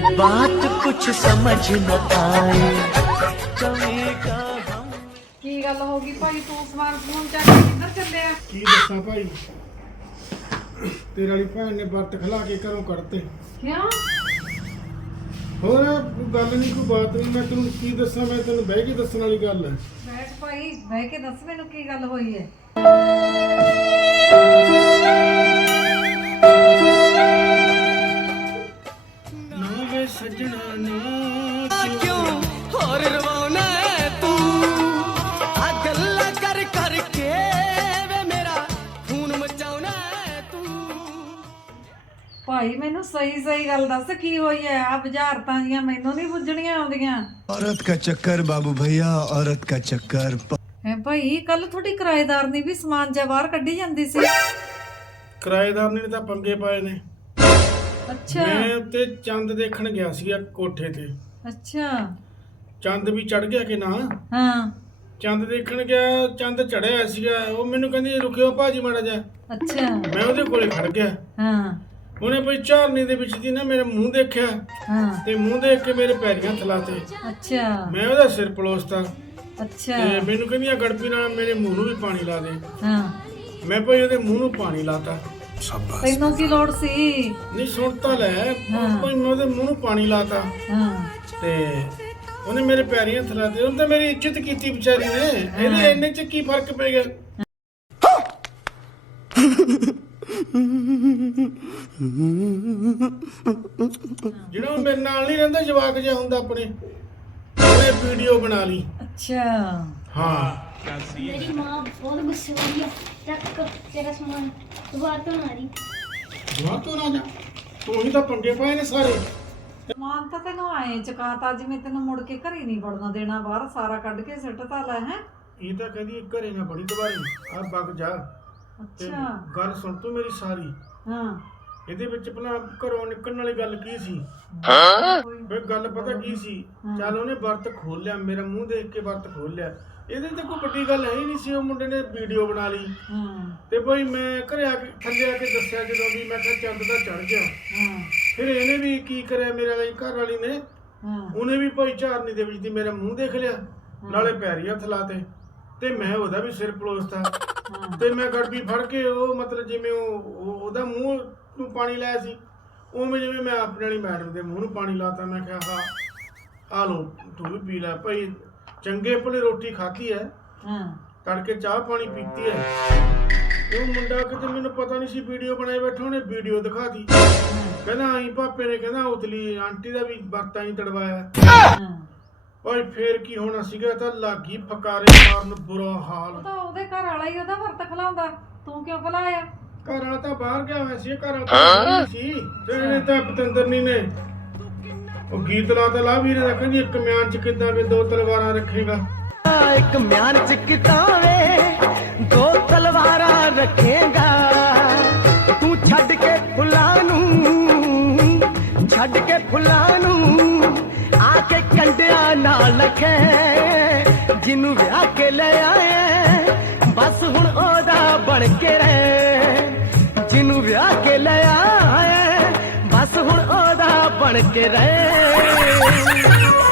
बात कुछ समझ न आए कहेगा हम। ਕੀ ਗੱਲ ਹੋ ਗਈ ਭਾਈ, ਤੂੰ ਸਮਾਨ ਸਮੂਨ ਚੱਕ ਕੇ ਕਿੱਧਰ ਚੱਲਿਆ? ਕੀ ਦੱਸਾਂ ਭਾਈ, ਤੇਰੇ ਵਾਲੀ ਭੈਣ ਨੇ ਵਰਤ ਖਲਾ ਕੇ ਘਰੋਂ ਕੱਢਤੇ। ਕਿਉਂ? ਹੋਰ ਕੋਈ ਗੱਲ ਨਹੀਂ, ਕੋਈ ਬਾਤ ਨਹੀਂ। ਮੈਂ ਤੈਨੂੰ ਕੀ ਦੱਸਾਂ, ਮੈਂ ਤੈਨੂੰ ਬਹਿ ਕੇ ਦੱਸਣ ਵਾਲੀ ਗੱਲ ਹੈ। ਬੈਠ ਭਾਈ, ਬਹਿ ਕੇ ਦੱਸ ਮੈਨੂੰ ਕੀ ਗੱਲ ਹੋਈ ਹੈ। ਨਾ ਵੇ ਸੱਜਣਾ ਨਾ क्यों और रवाना है तू आ गल्ला कर करके वे मेरा खून मचाउना है तू। ਭਾਈ ਮੈਨੂੰ ਸਹੀ ਸਹੀ ਗੱਲ ਦੱਸ ਕੀ ਹੋਈ ਹੈ। ਆ ਬੁਝਾਰਤਾਂ ਦੀਆਂ ਮੈਨੂੰ ਨਹੀਂ ਬੁੱਝਣੀਆਂ ਆਉਂਦੀਆਂ। औरत का चक्कर बाबू भैया, औरत का चक्कर। ਹੈ ਭਾਈ, ਕੱਲ ਤੁਹਾਡੀ ਕਿਰਾਏਦਾਰ ਨੇ ਵੀ ਸਮਾਨ ਜਿਹਾ ਬਾਹਰ ਕੱਢੀ ਜਾਂਦੀ ਸੀ। ਕਿਰਾਏਦਾਰ ਨੇ ਤਾਂ ਪੰਗੇ ਪਾਏ ਨੇ। ਅੱਛਾ ਮੈਂ ਉੱਤੇ ਚੰਦ ਦੇਖਣ ਗਿਆ ਸੀਗਾ ਕੋਠੇ ਤੇ। ਅੱਛਾ। ਚੰਦ ਵੀ ਚੜ ਗਿਆ ਕਿ ਨਾ। ਹਾਂ। ਚੰਦ ਦੇਖਣ ਗਿਆ, ਚੰਦ ਚੜਿਆ ਸੀਗਾ। ਉਹ ਮੈਨੂੰ ਕਹਿੰਦੀ ਰੁਕਿਓ ਭਾਜੀ ਮਾੜਾ ਜਿਹਾ। ਅੱਛਾ। ਮੈਂ ਉਹਦੇ ਕੋਲੇ ਖੜ ਗਿਆ। ਹਾਂ। ਉਹਨੇ ਭਾਈ ਝਾਰਨੀ ਦੇ ਵਿੱਚ ਦੀ ਨਾ ਮੇਰਾ ਮੂੰਹ ਦੇਖਿਆ ਹਾਂ। ਤੇ ਮੂੰਹ ਦੇਖ ਕੇ ਮੇਰੇ ਪੈਰੀਆਂ ਥਲਾਤੇ। ਅੱਛਾ। ਮੈਂ ਉਹਦਾ ਸਿਰ ਪਲੋਸਤਾ ਅੱਛਾ। ਤੇ ਮੈਨੂੰ ਕਹਿੰਦੀ ਆ ਗੜਪੀ ਨਾਲ ਮੇਰੇ ਮੂੰਹ ਨੂੰ ਵੀ ਪਾਣੀ ਲਾ ਦੇ। ਹਾਂ। ਮੈਂ ਭਾਈ ਉਹਦੇ ਮੂੰਹ ਨੂੰ ਪਾਣੀ ਲਾਤਾ। ਤੈਨੂੰ ਕੀ ਲੋੜ ਸੀ? ਨਹੀਂ ਸੁਣ ਤਾਂ ਲੈ। ਹਾਂ। ਭਾਈ ਮੈਂ ਉਹਦੇ ਮੂੰਹ ਨੂੰ ਪਾਣੀ ਲਾਤਾ ਹਾਂ। ਤੇ ਉਹਨੇ ਮੇਰੇ ਪੈਰੀਆਂ ਥਲਾਤੇ। ਉਹਨੇ ਤਾਂ ਮੇਰੀ ਇੱਜ਼ਤ ਕੀਤੀ ਵਿਚਾਰੀ ਨੇ। ਇਹਦੇ ਇੰਨੇ ਚ ਕੀ ਫਰਕ ਪੈ ਗਿਆ? ਜਿਹੜਾ ਉਹ ਮੇਰੇ ਨਾਲ ਨਹੀਂ ਰਹਿੰਦਾ, ਜਵਾਕ ਜਿਹਾ ਹੁੰਦਾ ਆਪਣੇ, ਉਹਨੇ ਵੀਡੀਓ ਬਣਾ ਲਈ। ਅੱਛਾ। ਹਾਂ। मेरी माँ बहुत गुस्से हो रही है। चक तेरा सामान दोबारा तो ना रही। ਜਵਾਕ ਤੋਂ ਨਾ ਜਾ, ਤੂੰ ਹੀ ਤਾਂ ਪੰਗੇ ਪਾਏ ਨੇ ਸਾਰੇ। ਸਮਾਨ ਤਾਂ ਤੈਨੂੰ ਆਏ ਚਕਾਤਾ ਜਿਵੇਂ ਤੈਨੂੰ ਮੁੜ ਕੇ ਘਰੇ ਨਹੀਂ ਵੜਨਾ ਦੇਣਾ, ਬਾਹਰ ਸਾਰਾ ਕੱਢ ਕੇ ਸਿੱਟ ਤਾਂ ਲੈ। ਹੈ ਇਹ ਤਾਂ ਕਹਿੰਦੀ ਘਰੇ ਨਾ ਬੜੀ ਦੁਬਾਰੀ ਆ ਵਗ ਜਾ। ਤੇ ਅੱਛਾ। ਗੱਲ ਸੁਣ ਤੂੰ ਮੇਰੀ ਸਾਰੀ। ਹਾਂ। ਇਹਦੇ ਵਿੱਚ ਪਹਿਲਾਂ ਘਰੋਂ ਨਿਕਲਣ ਵਾਲੀ ਗੱਲ ਕੀ ਸੀ? ਵੇ ਗੱਲ ਪਤਾ ਕੀ ਸੀ? ਚੱਲ ਉਹਨੇ ਵਰਤ ਖੋਲ ਲਿਆ, ਮੇਰਾ ਮੂੰਹ ਦੇਖ ਕੇ ਵਰਤ ਖੋਲ ਲਿਆ। ਇਹਦੇ ਤੇ ਕੋਈ ਵੱਡੀ ਗੱਲ ਹੈ ਹੀ ਨਹੀਂ ਸੀ। ਉਹ ਮੁੰਡੇ ਨੇ ਵੀਡੀਓ ਬਣਾ ਲਈ। ਹਾਂ। ਤੇ ਭਾਈ ਮੈਂ ਘਰੇ ਆ ਕੇ ਥੱਲੇ ਆ ਕੇ ਦੱਸਿਆ ਜਦੋਂ ਵੀ ਮੈਂ ਕਿਹਾ ਚੰਦ ਦਾ ਚੜ ਗਿਆ। ਹਾਂ। ਫਿਰ ਇਹਨੇ ਵੀ ਕੀ ਕਰਿਆ, ਮੇਰੇ ਵਾਲੀ ਘਰ ਵਾਲੀ ਨੇ, ਹਾਂ। ਉਹਨੇ ਵੀ ਭਾਈ ਝਾਰਨੀ ਦੇ ਵਿੱਚ ਦੀ ਮੇਰਾ ਮੂੰਹ ਦੇਖ ਲਿਆ, ਨਾਲੇ ਪੈਰੀ ਹੱਥ ਲਾਤੇ ਤੇ ਮੈਂ ਉਹਦਾ ਵੀ ਸਿਰ ਪਲੋਸਤਾ। ਤੇ ਮੈਂ ਗੜਬੀ ਫੜ ਕੇ ਉਹ ਮਤਲਬ ਜਿਵੇਂ ਉਹਦਾ ਮੂੰਹ ਨੂੰ ਪਾਣੀ ਲਾਇਆ ਸੀ, ਉਵੇਂ ਜਿਵੇਂ ਮੈਂ ਆਪਣੇ ਵਾਲੀ ਮੈਡਮ ਦੇ ਮੂੰਹ ਨੂੰ ਪਾਣੀ ਲਾਤਾ। ਮੈਂ ਕਿਹਾ ਹਾਂ ਆ ਲੋ ਤੂੰ ਵੀ ਪੀ ਲੈ ਭਾਈ। ਚੰਗੇ ਭਲੇ ਰੋਟੀ ਖਾਧੀ ਹੈ, ਹਾਂ। ਤੜਕੇ ਚਾਹ ਪਾਣੀ ਪੀਤੀ ਹੈ। ਉਹ ਮੁੰਡਾ ਕਿਤੇ ਮੈਨੂੰ ਪਤਾ ਨਹੀਂ ਸੀ ਵੀਡੀਓ ਬਣਾਈ ਬੈਠਾ, ਉਹਨੇ ਵੀਡੀਓ ਦਿਖਾਤੀ। ਕਹਿੰਦਾ ਆਈ ਪਾਪੇ ਨੇ ਕਹਿੰਦਾ ਉਤਲੀ ਆਂਟੀ ਦਾ ਵੀ ਵਰਤਾਂ ਹੀ ਤੜਵਾਇਆ। ਓਏ ਫੇਰ ਕੀ ਹੋਣਾ ਸੀਗਾ? ਤਾਂ ਲਾਗੀ ਫਕਾਰੇ ਮਾਰਨ, ਬੁਰਾ ਹਾਲ। ਉਹ ਤਾਂ ਉਹਦੇ ਘਰ ਵਾਲਾ ਹੀ ਉਹਦਾ ਵਰਤ ਖਲਾਉਂਦਾ, ਤੂੰ ਕਿਉਂ ਖਲਾਇਆ? ਘਰ ਵਾਲਾ ਤਾਂ ਬਾਹਰ ਗਿਆ ਹੋਇਆ ਸੀ, ਘਰ ਵਾਲਾ ਤਾਂ ਸੀ। ਤੇ ਇਹਨੇ ਤਾਂ ਪਤੰਦਰਨੀ ਨੇ ਉਹ ਗੀਤ ਲਾਤਾ ਲਾ ਵੀਰੇ ਦਾ, ਕਹਿੰਦੀ ਇੱਕ ਮਿਆਨ ਚ ਕਿੱਦਾਂ ਵੇ ਦੋ ਤਲਵਾਰਾਂ ਰੱਖੇਗਾ। एक म्यान च कितावे दो तलवारा रखेगा तू छड़ के फुलां नू आके कंडिया ना लखे जिन्नू विआह के ले आए बस हुण ओदा बन के रहे। जिन्नू विआह के ले आए बस हुण ओदा बन के रहे।